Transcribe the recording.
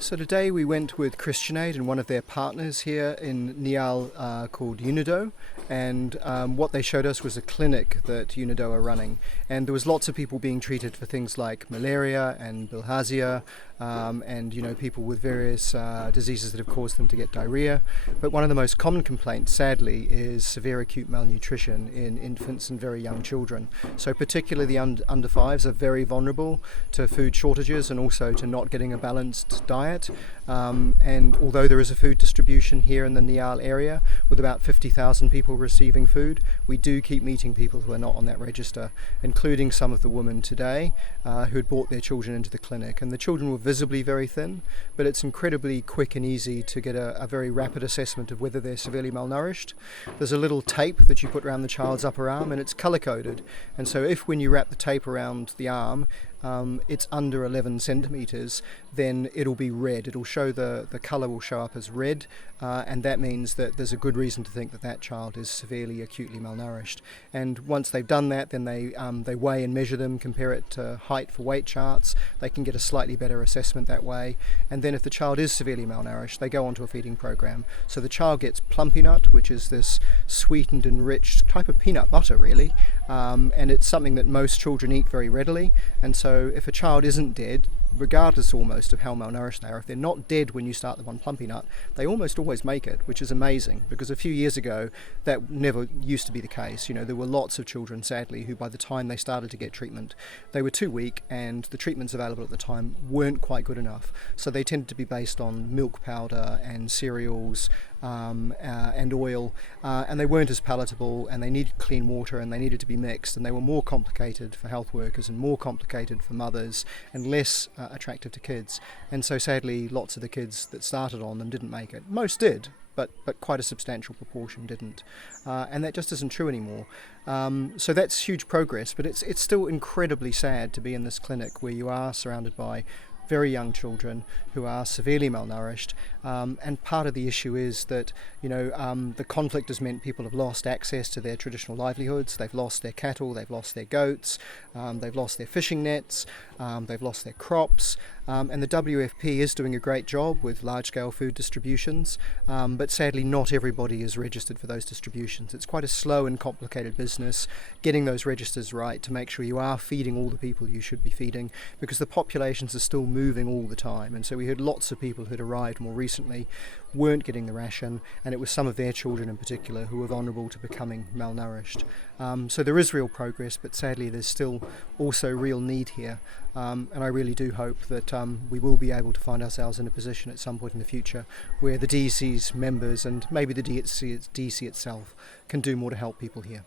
So today we went with Christian Aid and one of their partners here in Nial called Unido, and what they showed us was a clinic that Unido are running, and there was lots of people being treated for things like malaria and bilharzia, and people with various diseases that have caused them to get diarrhea. But one of the most common complaints, sadly, is severe acute malnutrition in infants and very young children. So particularly the under fives are very vulnerable to food shortages and also to not getting a balanced diet. And although there is a food distribution here in the Nial area with about 50,000 people receiving food, we do keep meeting people who are not on that register, including some of the women today who had brought their children into the clinic. And the children were visibly very thin, but it's incredibly quick and easy to get a very rapid assessment of whether they're severely malnourished. There's a little tape that you put around the child's upper arm, and it's color coded. And so if when you wrap the tape around the arm, it's under 11 centimeters, then it'll be red. It'll show the color will show up as red, and that means that there's a good reason to think that that child is severely acutely malnourished. And once they've done that, then they weigh and measure them, compare it to height for weight charts. They can get a slightly better assessment that way. And then if the child is severely malnourished, they go onto a feeding program. So the child gets plumpy nut, which is this sweetened, enriched type of peanut butter, really, and it's something that most children eat very readily. And so if a child isn't dead, regardless almost of how malnourished they are, if they're not dead when you start them on plumpy nut, they almost always make it, which is amazing, because a few years ago that never used to be the case. There were lots of children, sadly, who by the time they started to get treatment, they were too weak, and the treatments available at the time weren't quite good enough. So they tended to be based on milk powder and cereals and oil, and they weren't as palatable, and they needed clean water, and they needed to be mixed, and they were more complicated for health workers and more complicated for mothers and less attractive to kids. And so sadly lots of the kids that started on them didn't make it. Most did, but quite a substantial proportion didn't, and that just isn't true anymore. So that's huge progress, but it's still incredibly sad to be in this clinic where you are surrounded by very young children who are severely malnourished, and part of the issue is that the conflict has meant people have lost access to their traditional livelihoods. They've lost their cattle, they've lost their goats, they've lost their fishing nets, they've lost their crops, and the WFP is doing a great job with large-scale food distributions, but sadly not everybody is registered for those distributions. It's quite a slow and complicated business getting those registers right to make sure you are feeding all the people you should be feeding, because the populations are still moving all the time. And so we heard lots of people who'd arrived more recently weren't getting the ration, and it was some of their children in particular who were vulnerable to becoming malnourished. So there is real progress, but sadly there's still also real need here, and I really do hope that we will be able to find ourselves in a position at some point in the future where the DECC's members and maybe the DECC itself can do more to help people here.